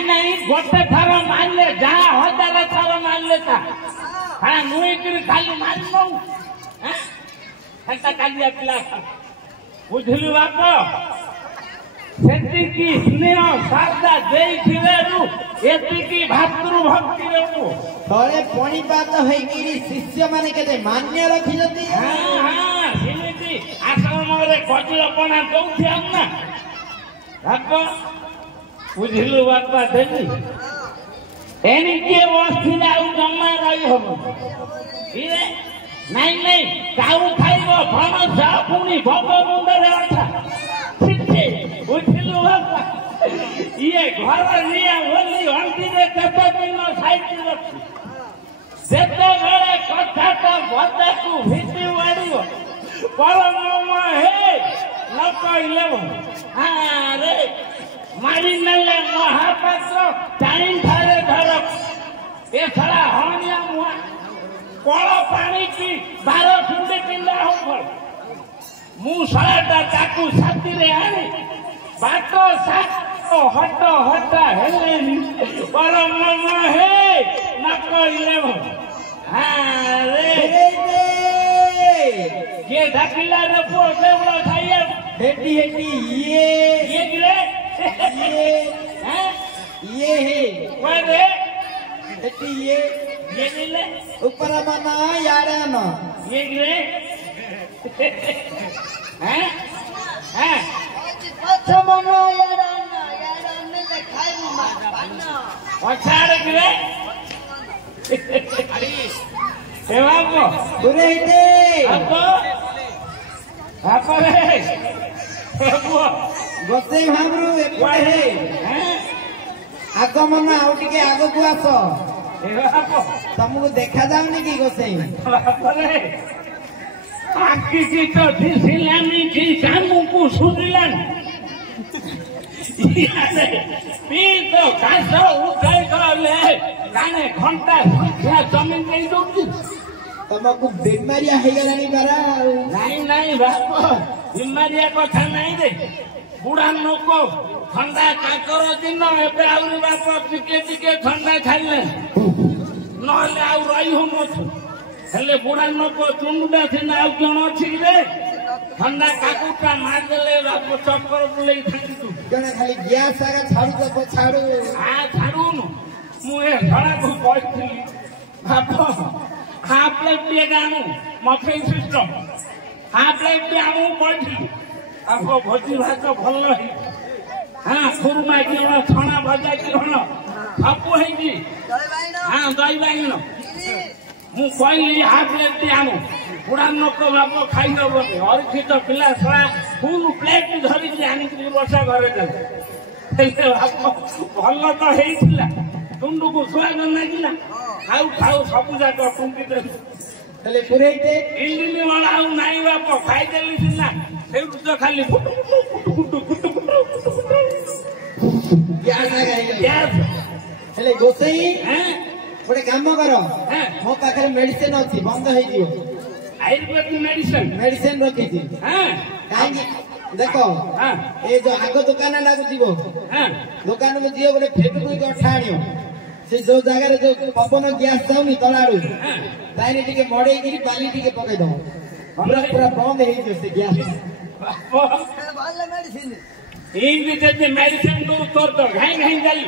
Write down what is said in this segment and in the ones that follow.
नहीं गोटे थर मानले जहाँ हजार थर मानले हाँ नुई खाली मान कालिया पिला बुझलु बाप से स्नेह श्रद्धा देती भातृभक्ति थोड़े पणिपात शिष्य माने के मान्य रखी हाँ सेमती आश्रम कजलपणा दौथि ना बाप बुझलु बापा देवी एणिके बसथिले आउ जमा रही हम नहीं नहीं काउ खाइब फणस पुणी भोग मुंडरे अठा बुझलु बापा ये घर निया होली हंडी केते दिन साइड रखी सेते बेले कथा तो भता को भिटी वाड़ियो परम हे न कहले अरे मारी नले महापात्र टाइम थारे धर ए सारा हनिया मुआ कल पानी की 12 सुंदे किंदा हो मु साराटा ताकू साथी रे आने बाटो साथ हट हट हेलेनी परम हे न कहले अरे ये ढाकिला रे पो देवला खाइए हेटी हेटी ये गिरे ये है वादे हेटी ये गिले ऊपर मना यार ना ये गिरे हैं हैं अच्छा मना यार ने ले खाई मां अच्छा गिरे ए बाबू बुरे हेटे आपो रे बाबू गोसे भाबरू एपटे हैं आगमन आउ टिके आगो को आसो ए बाबू तुमको देखा जाउनी की गोसे बाबू रे आखी की तो दिसिलानी की सामू को सुनिलान पी तो कासो उठाई गले काने घंटा संख्या जमीन दे दोती तुमको बीमारिया हे गलानी बारा नहीं नहीं बाबू बीमारिया कथा नहीं रे बुढ़ा लोक ठंडा काकर दिन एबे आउरी बाप टिके टिके ठंडा खाइले नहले आउ रही हो न हेले बुढ़ा लोक चुंडा सिना आउ कोन अछि रे ठंडा काकुटा मार देले बाप चक्कर बुले थाकी तू जने खाली गैस सारा छाड़ू तो छाड़ू आ छाड़ू न मु ए घरा को कहथि बाप हाफ प्लेट दिए गानु मफिन सिस्टम हाफ प्लेट दिए आमु कहथि आपको भोजी भात भल है हाँ खुरमा की छणा भजा की सबू है हाँ दही बाइगण मु कहली हाफ प्लेट दी आमु बुढ़ा लोक बाप खाई नबनी अरिखित पिला छड़ा फुल प्लेट धरिकी आनिकी बसा घरे देले भल तो होता तुंडू को स्वाद लगिला खाऊ खाऊ सबू जाक टुंकी देले पुरेते इंडिनी वाला आउ नाई बाप खाईदेली सिना सेउटु तो खाली गैस हेले गोसई गोटे काम कर मो पाखे मेडिसिन अच्छी बंद हो आयुर्वेदिक मेडिसिन मेडिसिन रखी हाँ कहीं देख हाँ ये जो आग दुकान लागू जीव हाँ दुकान को जीव गोटे फेब्रिक अठा आण से जो जगह जो पवन गैस जाऊनी तलाड़ू ताइने टिके मड़ेई बाली टिके पकई दो पूरा पूरा बंद हो से गैस मेडिसिन तू तोर तो घाई घाई जाली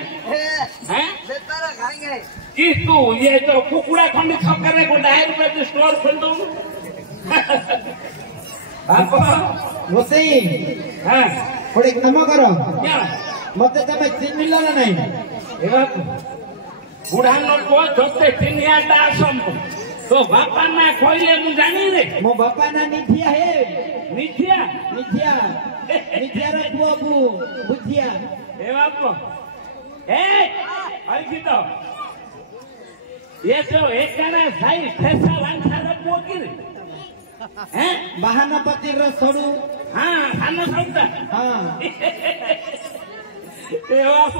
कि तू ये तो कुकुड़ा खंडी छकरे को आयुर्वेदिक स्टोर खोल दो रोसई हाँ गोटे काम कर क्या मत तमें चिन्हिल ना नहीं बुढ़ा लोक जोते चिन्हियाटा आसम तो बापा ना कहले मु जानी रे मो बापा ना निथिया है मिथ्या निथिया निथिया रे पुओ बुथिया ए बाप ए अलगी तो ये तो एक ना साई ठेसा लांछा रे पुओ की रे हैं बहानापति रो सडू हां खाना सौदा हां ए बाप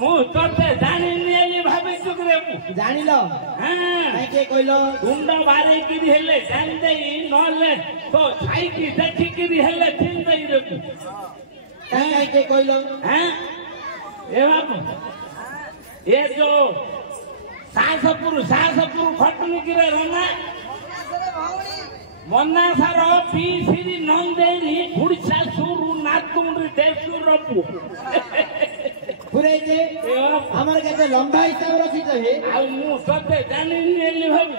मु तोते जानी नेली भाबे चुकरे मु जानिलो हां काई के कहलो गुंड बारे की हेले जान देई नले तो छाई की देखी की हेले थिन देई रे मु काई के कहलो हैं ए बाप ये जो सासपुर खटनी की रे रंगा मन्ना सारो पी श्री नंदेरी गुड़सा सुरु नातुंडी देसुर रपु पुरे जे हमर केते लंबा हिसाब रखी तो हे आ मु सते जानि नेली भाबी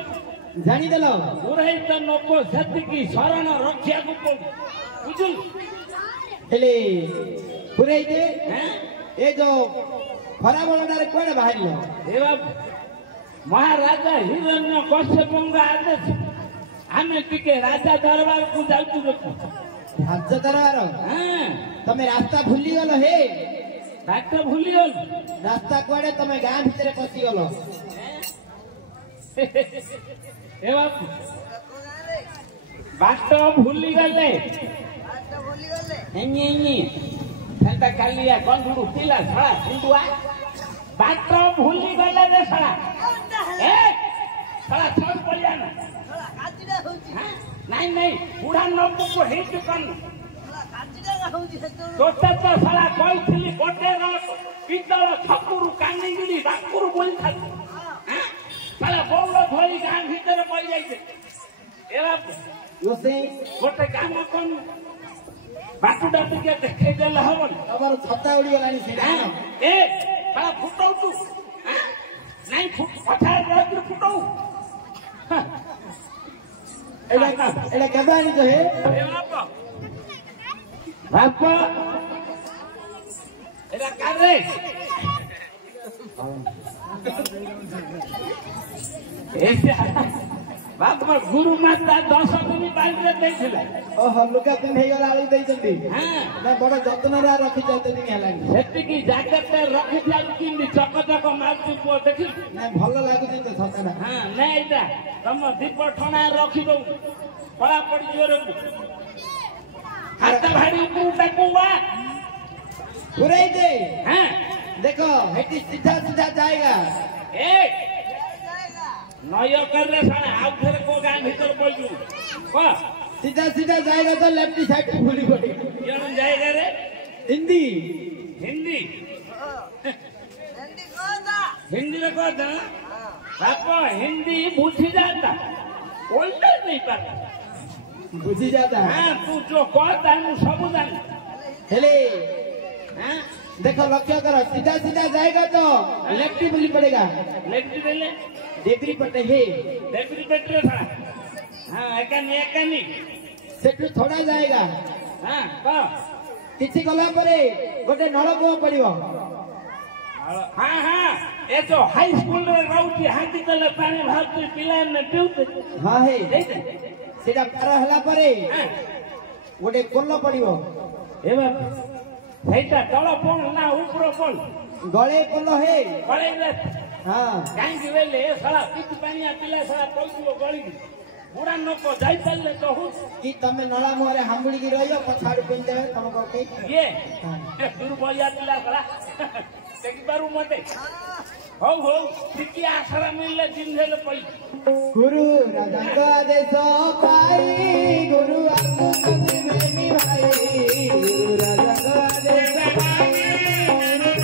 जानी देलो पुरे तो नको सत्य की शरण रक्षा को बुझल हेले पुरे जे हैं ए जो खरा बलडारे कोडे बाहरिलो ए बाप महाराजा हिरण्य कश्यपंगा आदेश आमे टिके राजा दरबार को जाउतु रखु राजा दरबार हां तमे रास्ता भूली गलो हे रास्ता भूली गल रास्ता कोडे तमे गां भीतर पसी गलो ए बाप बाट भूली गले एनी एनी सेंटा कालिया कंदुडू पिला छळा सिंधुआ बाट भूली गले रे छळा ए छळा छोड़ पड़िया ना नहीं नहीं बुढ़ा नब्बू को ही चुकन तोते तो साला कोई थी गोटे पितल छकुरु कांडीगिरी बाकुरु बोली था साला बौल धोई गां भीतर पड़ जाइए ए बाप योसे गोटे काम कौन बाटुडा टिके देखे देले हवन तमर छता उड़ी गलानी सेना ए साला फुटौ तू नहीं फुट पछा रह फुटौ एला कबानी जो है ए बाप एला कर रे ऐसे बाप गुरु माता 10 दिन बाइले देथिला ओ हल्लुका पिन हे गला आली देई जंदी हां ना बड़ जतन रा रखी चलते दिन हेलानी सेति की जैकेट रखि जाल किंदी चक चक मारती को देखि ना भलो लागु दिन तो छता ना हां नै एटा तम दीप ठणा रखि दो पड़ा पड़ी जोर हाथ भाड़ी पुटा कुवा पुरे दे हां देखो हेटी सीधा सीधा जाएगा ए नय कर रे साला आउ फिर को गां भीतर पड़जू को सीधा सीधा जाएगा तो लेफ्ट साइड पे भूली पड़ी केन जाएगा रे हिंदी हिंदी हिंदी रे कहता बाप हिंदी बुझी जाता बोलते नहीं पाता बुझी जाता है हाँ तू जो कहता है मैं सब जान हेले हाँ देखो लक्ष्य करो सीधा सीधा जाएगा तो लेफ्ट ही भूली पड़ेगा लेफ्ट दे ले देवरी पटे हे देवरी पेट्रो था हाँ एकानी सेठू थोड़ा जाएगा हाँ कह किसी गला परे गोटे नलकूप पड़िबो हाँ हाँ ये जो हाई स्कूल रे रहउची हाथी तले पानी भातु पिला ने पिउते हाँ हे देते सेटा पार हला परे हाँ गोटे कोल्लो पड़िबो ए बाप ସେଇଟା ତଳ ପୋଲ ନା ଉପର ପୋଲ गळे कोल्लो हे ଗଳେଇଲେ हाँ କାହିଁକି ବେଲେ ଶଳା ପିତ୍ ପାଣିଆ ପିଲା ଶଳା ପଇଯିବ ଗଳିକି ବୁଢା ନକ ଯାଇପାରିଲେ କହୁ कि तमे नला मुहरे हामुड़ी की रहियो पछाड़ पिन देवे तमको के ଇଏ ଦୁର୍ବଳିଆ ପିଲା ଶଳା ଦେଖିପାରୁ ମତେ ହଉ ଟିକେ ଆଶରା ମିଳିଲେ ଚିହ୍ନି ହେଲେ ପଇସା गुरु राजाଙ୍କ आदेश पाई गुरु आज्ञा प्रेमी भाई गुरु राजाଙ୍କ आदेश पाई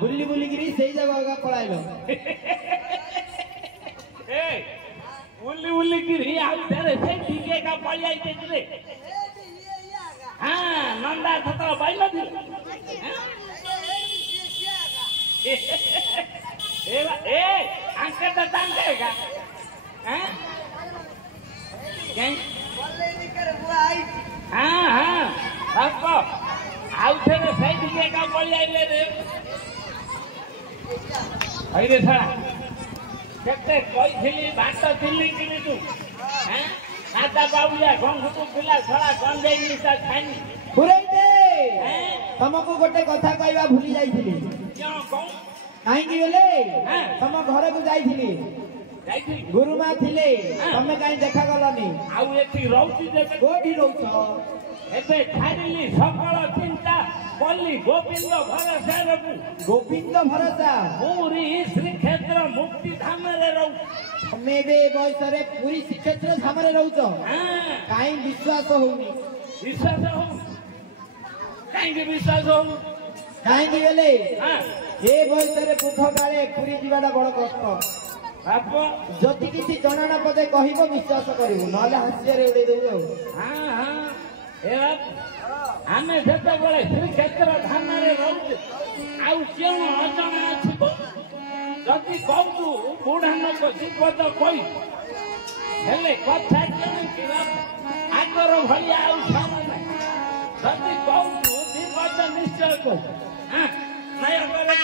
बुल्ली बुल्ली गिरी सही जगह पढ़ाइल उल्ली उल्ली गिरी आउtere से ठीके का पड़ जाइते रे हां नंदा थतो बाइल थी ए अंके तो दान देगा हैं क्या बोले नहीं कर बुआ आई हां आपको आउtere से ठीके का पड़ जाइले रे अरे सारा केते कइथिली भात दिल्ली किनी तू हैं नाता बाबुया गंगुतु पिला छड़ा गंदेई निसा खानी पुरई दे तमको गोटे कथा कहबा भूली जाईथिली क्यों कहू काई की गेले तम घर को जाईथिली गुरुमा थिले तमे काई देखा गलनी आउ एठी रहउची देबे कोठी रहउछो एबे छाडिली सकल चिंता पल्ली गोविंद भरोसा पूरी श्रीक्षेत्र मुक्ति धाम रे रहू हमें बे बयसरे पूरी श्रीक्षेत्र धाम रे रहउछो काई विश्वास होउनी विश्वास हो काई विश्वास हो काई गेले ए बयसरे पुठ काले पूरी जीवाटा बड़ कष्ट आपको जति किछि जणाना पदे कहिबो विश्वास करिवो नले हास्य रे उडे देबो हां आमे जेते बेले श्रीक्षेत्र धाम रे रहू आउ केन अजणा छिबो जति कहू बुढ़ान को जीवत कई हेले कथा केन किरा आगर भली आउ छाम नै जति कहू जीवत निश्चय को हां नया करे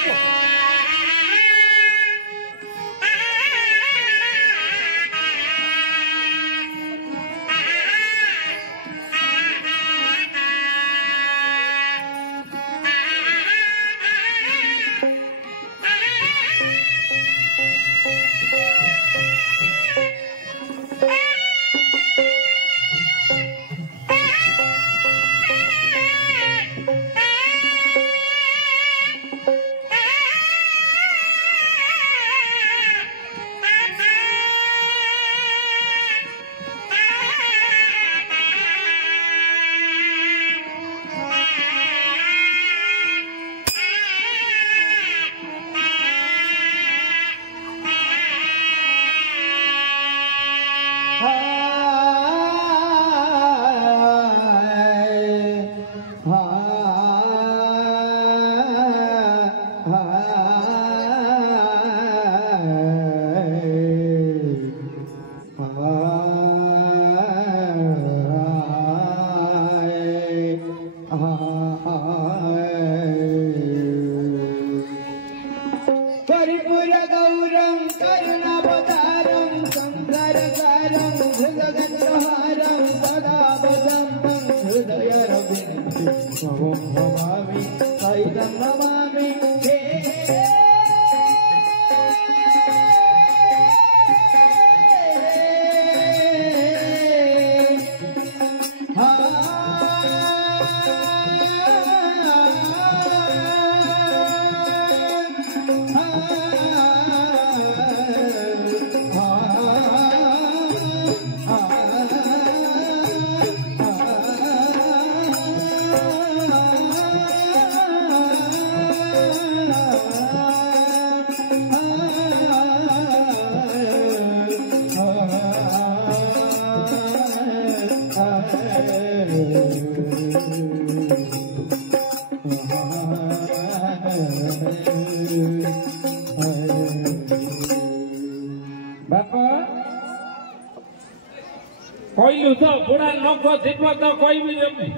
କହିଲୁ ତ ବୁଢା ନଖ ଥିବ ତ କହିବି ଯେମିତି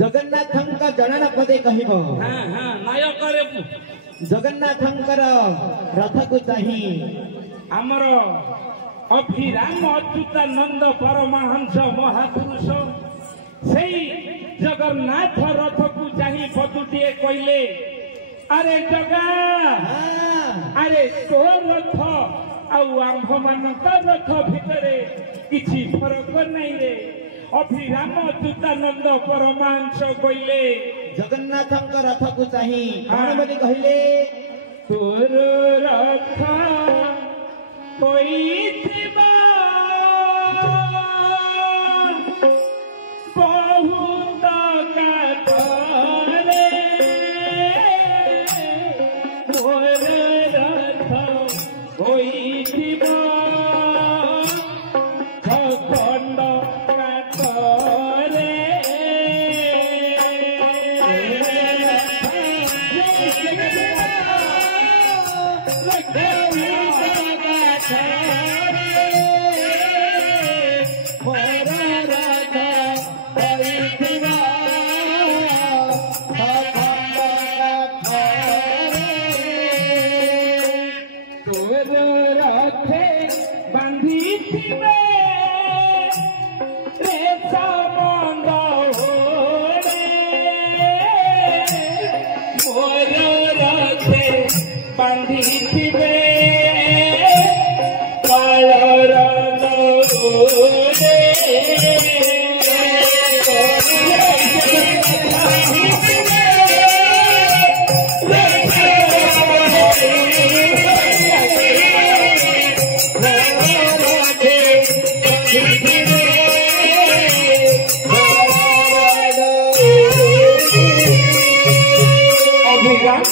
ଜଗନ୍ନାଥଙ୍କ ଜଣନ ପଦେ କହିବ ନାୟକରେ ଜଗନ୍ନାଥଙ୍କର ରଥକୁ ଚାହିଁ ଆମର ଅଭିରାମ ଅଚ୍ୟୁତାନନ୍ଦ ପରମହଂସ ମହାପୁରୁଷ ସେଇ ଜଗନ୍ନାଥ ରଥକୁ ଚାହିଁ ପଦୁଟିଏ କହିଲେ ଆରେ ଜଗା ଆରେ ତୋ ରଥ ଆଉ ଆମ୍ଭମାନଙ୍କ ରଥ ଭିତରେ କିଛି ଫରକ ନାହିଁ ରେ ଅଭିରାମ ଅଚ୍ୟୁତାନନ୍ଦ ପରମହଂସ କହିଲେ ଜଗନ୍ନାଥଙ୍କ ରଥକୁ ଚାହିଁ କଣ ବୋଲି କହିଲେ ତୋର ରଥ ହୋଇଥିବା ବହୁତ କାଠରେ ମୋର ରଥ ହୋଇଥିବା ଖଣ୍ଡ କାଠରେ বান্ধিবে কালর দৌড়ে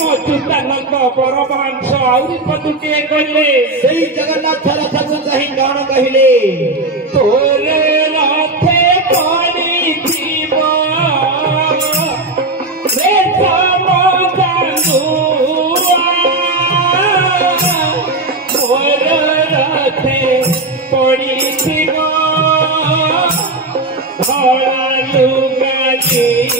ଅଚ୍ୟୁତାନନ୍ଦ ପରମହଂସ ଆହୁରି ପଦୁଟିଏ କହିଲେ ସେଇ ଜଗନ୍ନାଥ ରଥକୁ ଚାହିଁ କଣ କହିଲେ ତୋର ରଥେ ପଡ଼ିଥିବ ରେଶମ ଚାନ୍ଦୁଆ ମୋର ରଥେ ପଡ଼ିଥିବ ଧଳା ଲୁଗାଟିଆ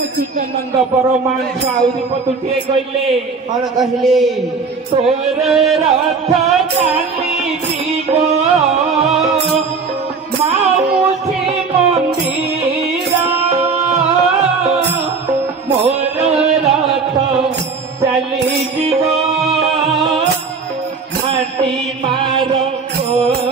ଅଚ୍ୟୁତାନନ୍ଦ ପରମହଂସ ଆହୁରି ପଦୁଟିଏ କହିଲେ କଣ କହିଲେ ତୋର ରଥ ଚାଲିଯିବ ମାଉସୀ ମନ୍ଦିର ମୋର ରଥ ଚାଲିଯିବ ମାଟି ମାର କୋଳ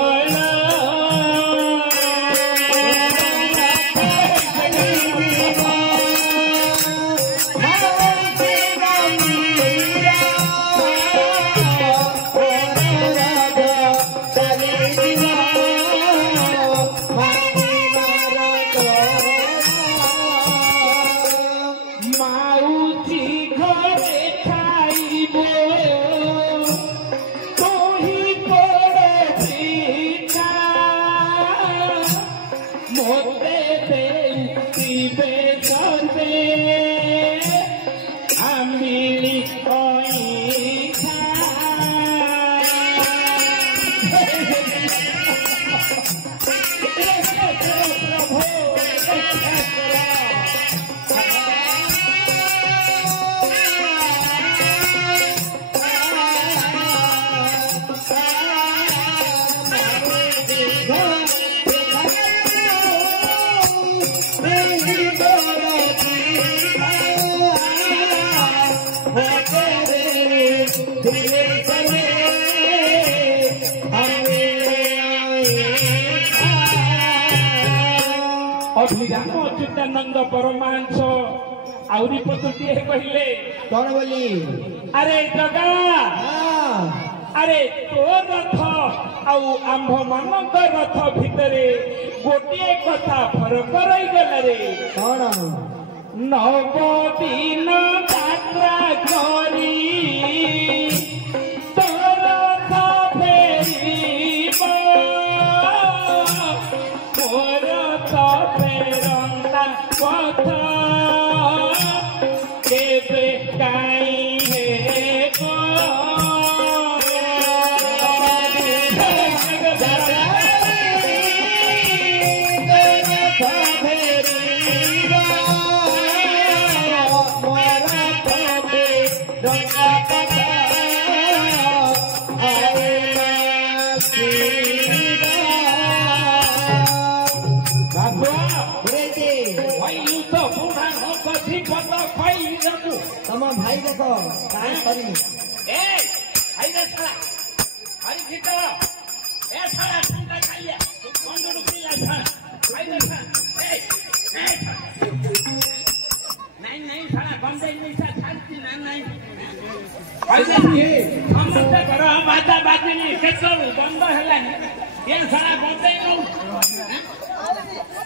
ମାଉସୀ ଘରେ ଖାଇବ ତୋହି ପୋଡ଼ ପିଠା ମୋତେ ଦେଇଥିବେ ସର୍ବେ ଆମିଳି ଅଇଁଠା अभिराम अच्युतानंद परमहंस आउरी पतुटिए कहले कौन बोली अरे जगा अरे तो रथ आउ आंभ मानक रथ भितरे गोटे कथा फरक रही गला रे कौन 9 दिन यात्रा करी तो रथ फेरिब रथ फेरंता कथा केबे काई तम भाई देखो काय करी ए भाई रे साला भाई भीतर ए साला सुनता खाइया कौन रुकी ला था भाई रे साला ए नहीं साला बंद नहीं सा शांति नहीं भाई रे हम तो करो बाता बाती नहीं केतो बंद हलानी ये साला बंद नहीं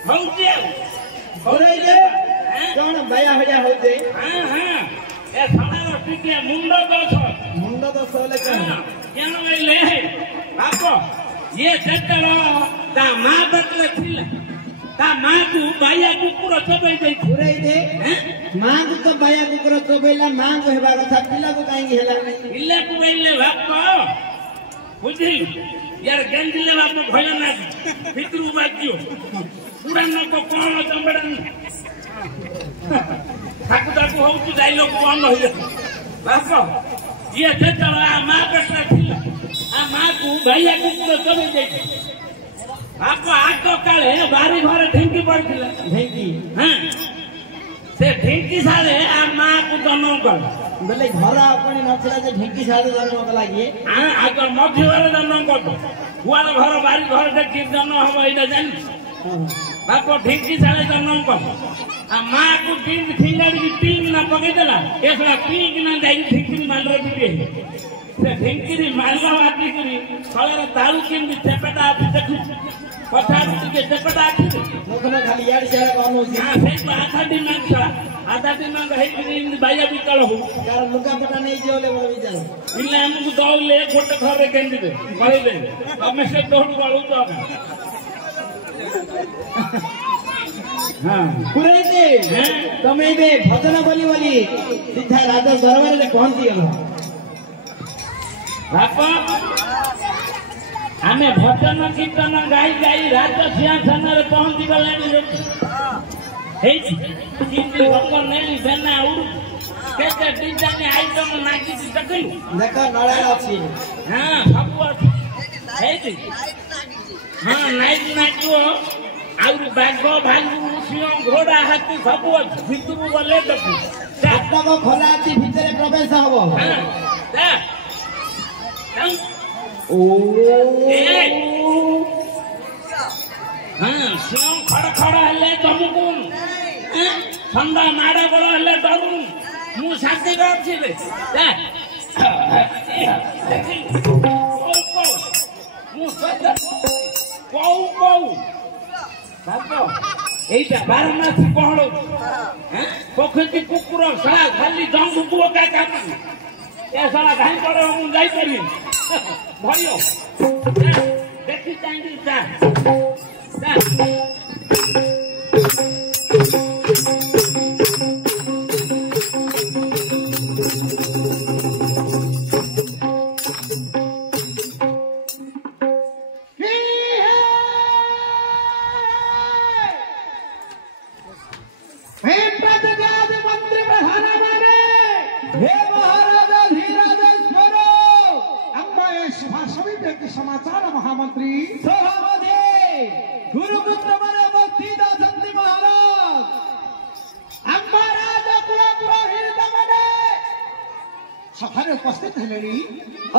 होउती होरे जे कौन भया भया होते हां ए साला टिके मुंडो दोष होले केन ले बाप ये चक्कर ता मां बतले थिला ता मां को बाया कुकुर चबई दे पुरै दे मां को तो बाया कुकुर चबैला मां को हेबा कथा पिला को काई हेला इल्ले को बेले बाप बुझी यार गंदिले बाप भय ना भितरू बाजियो पुरानो को कोन चंबड़न ठाकुर हूँ डायलॉग बंद हो बाप ये चक्कर माँ बसला थिला आ माँ को भैया कुकुर चबई दे बाप आग काले बारी घर ढिंकी पड़थिला ढेंकी हां से ढिंकी साले आ माँ को जन्म कर बोले घर अपनी नथिला जे ढेंकी साले जन्म कला की हां आग मध्य घर जन्म कर हुआल घर बारी घर से की जन्म हो एटा जान बाप ढिंकी साले जन्म कर आ माँ को तीन फिंगर की तीन ना पकड़ देला एसला पीक ना जाई ढिंकी मालरो बिके से ढिंकी री मालवा बाती करी फळर ताळू किन चेपटा आती देखु पठार के चेपटा आती मोखना खाली यार से कौन हो हां से आधा दिन ना आधा दिन ना है कि बाया बिकल हो यार लुका पटा नहीं जोले बोल विचार इल्ले हमको दौले गोटे घर रे केंदी दे पळे दे हमें से दौड़ वालू तो हां पुरै दे तमे बे भजन बोली बोली सीधा राजा दरबार रे पहुंची गेलो बापा हमें भजन कीर्तन गाई गाई राजा सिंहासन रे पहुंची गले हे किंतु भगवान नेली बेना उड़ केते डिजाइन आइटम नाकी देखलु देखा नळे अछि हां सब हे हां नाइट नाचो आउर बाघ भालू सिंह घोड़ा हाथी सब भितरु गले देखु रास्ता को खोला अछि भितरे प्रवेश हबो हां ओ हां सिंह खड़ हले तुमको ठंडा माड़ा बड़ हले डरू मु शांति करछि रे मु सदा कौ बाप এইটা 12 মাস কহলো হ্যাঁ পখতি কুকুর সারা খালি জং কুকুর কা কাম এ সারা গাই পড়ে মু যাই পারি ভাইও দেখি চাইনি যা समाचार महामंत्री गुरुपुत्र मने भक्ति दासंती महाराज राजा कुलपुरोहित मने सभारे उपस्थित हेलेनी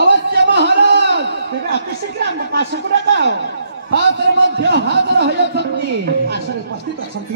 अवश्य महाराज तेरे अति शीघ्र हम पास को डाकाओ ହାତରେ ମଧ୍ୟ ହାଜର ହୋଇଅଛନ୍ତି। ଆସରେ ଉପସ୍ଥିତ ଅଛନ୍ତି।